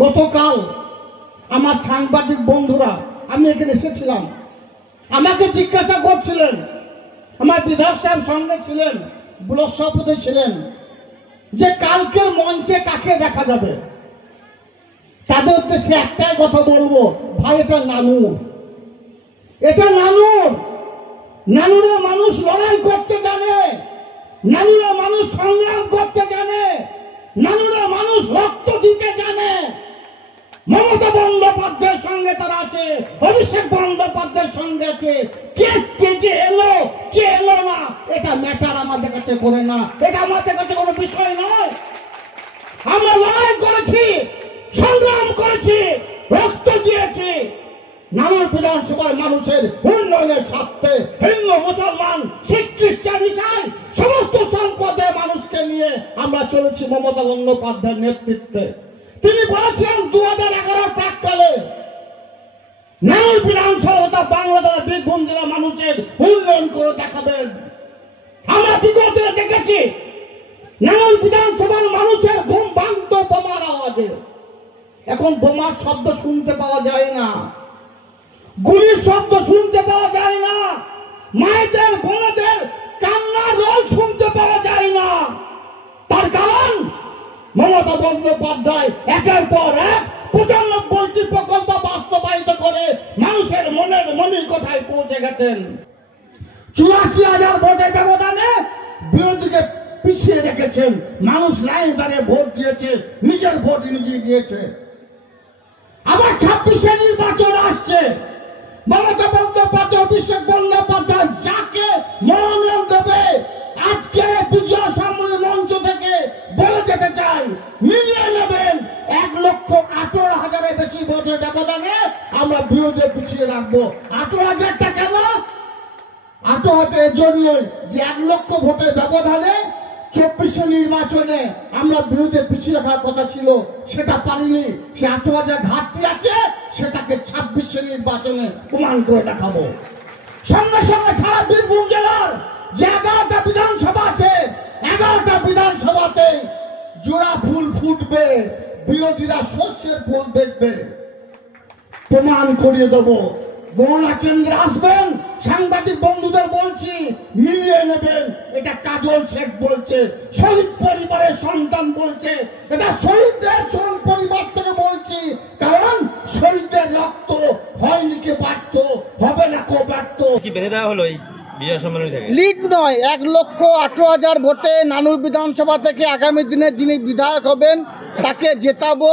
গতকাল আমার সাংবাদিক বন্ধুরা, আমি এখানে এসেছিলাম, আমাকে জিজ্ঞাসা করছিলেন, আমার বিধায়ক সাহেব সঙ্গে ছিলেন, ব্লক সভাপতি ছিলেন, যে কালকের মঞ্চে কাকে দেখা যাবে। তাদের উদ্দেশ্যে একটাই কথা বলবো, ভাই এটা নানুর, এটা নানুর। নানুরে মানুষ লড়াই করতে জানে, নানুরে মানুষ সংগ্রাম করতে জানে, নানুরে মানুষ রক্ত দিতে জানে। মমতা বন্দ্যোপাধ্যায়ের সঙ্গে তারা আছে, অভিষেক বন্দ্যোপাধ্যায়ের সঙ্গে আছে। কে স্টেজে এলো কে এলো না এটা ম্যাটার আমাদের কাছে করে না, এটা আমাদের কাছে কোনো বিষয় নয়। আমরা লড়াই করেছি, সংগ্রাম করেছি, রক্ত দিয়েছি। নানুর বিধানসভার মানুষের উন্নয়নের স্বার্থে হিন্দু মুসলমান শিখ খ্রিস্টান ইসাই সমস্ত সম্প্রদায়ের মানুষকে নিয়ে আমরা চলেছি মমতা বন্দ্যোপাধ্যায়ের নেতৃত্বে। তিনি বলেছেন 2011 প্রাককালে নানুর বিধানসভা বাংলাদেশের বীরভূম জেলার মানুষের উন্নয়ন করে দেখাবেন। আমরা বিগত দেখেছি নানুর বিধানসভার মানুষের ঘুম ভাঙত বোমার আওয়াজে। এখন বোমার শব্দ শুনতে পাওয়া যায় না, গুলির শব্দ শুনতে পাওয়া যায় না, মায়েদের বোনেদের কান্নার রোল শুনতে পাওয়া যায় না। তার কারণ মমতা বন্দ্যোপাধ্যায় একের পর এক 95টি প্রকল্প বাস্তবায়িত করে মানুষের মনের মনিকোঠায় পৌঁছে গেছেন। 84,000 ভোটের ব্যবধানে বিরোধীকে পিছিয়ে রেখেছেন। মানুষ লাইন দাঁড়িয়ে ভোট দিয়েছে, নিজের ভোট নিজেই দিয়েছে। আবার 26-এ নির্বাচন আসছে। মমতা বন্দ্যোপাধ্যায়, অভিষেক বন্দ্যোপাধ্যায় যাকে মনোনয়ন দেবে, আজকে বিজয় সম্মেলন মঞ্চ থেকে বলে যেতে চাই, মিলিয়ে নেবেন 1,18,000-এর বেশি ভোটের ব্যবধানে আমরা বিরোধী পিছিয়ে রাখবো। 18,000টা কেন? 18,000-এর জন্যই যে 1 লক্ষ ভোটের ব্যবধানে 24-এ নির্বাচনে আমরা বিরোধী পিছিয়ে রাখার কথা ছিল, সেটা পারিনি। সে 18,000 ঘাটতি আছে, সেটাকে 26-এ নির্বাচনে প্রমাণ করে দেখাবো। সঙ্গে সঙ্গে সারা বীরভূম জেলার যে 11টা বিধানসভা আছে, 11টা বিধানসভাতে জোড়া ফুল ফুটবে, বিরোধীরা শস্যের ফুল দেখবে। প্রমাণ করিয়ে দেবো। গণনা কেন্দ্রে আসবেন, সাংবাদিক বন্ধুদের বলছি মিলিয়ে নেবেন। এটা কাজল শেখ বলছে, শহীদ পরিবারের সন্তান বলছে, এটা শহীদদের পরিবার থেকে বলছি। কারণ শহীদদের রক্ত হয়নি কে ব্যর্থ, হবে না কেউ ব্যর্থ। কি বেঁধে দেওয়া হলো এই বিজয় সম্মেলন থেকে? লিড নয়, 1,18,000 ভোটে নানুর বিধানসভা থেকে আগামী দিনে যিনি বিধায়ক হবেন তাকে জেতাবো।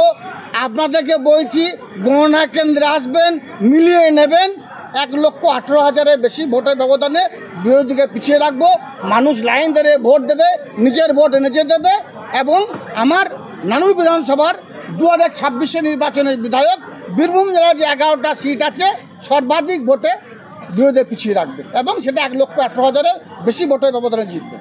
আপনাদেরকে বলছি গণনা কেন্দ্রে আসবেন, মিলিয়ে নেবেন। 1,18,000-এর বেশি ভোটের ব্যবধানে বিরোধীকে পিছিয়ে রাখবো। মানুষ লাইন ধরে ভোট দেবে, নিজের ভোট নিজে দেবে এবং আমার নানুর বিধানসভার 2026-এ নির্বাচনের বিধায়ক বীরভূম জেলার যে 11টা সিট আছে সর্বাধিক ভোটে বিরোধী পিছিয়ে রাখবে এবং সেটা 1,18,000-এর বেশি ভোটের ব্যবধানে জিতবে।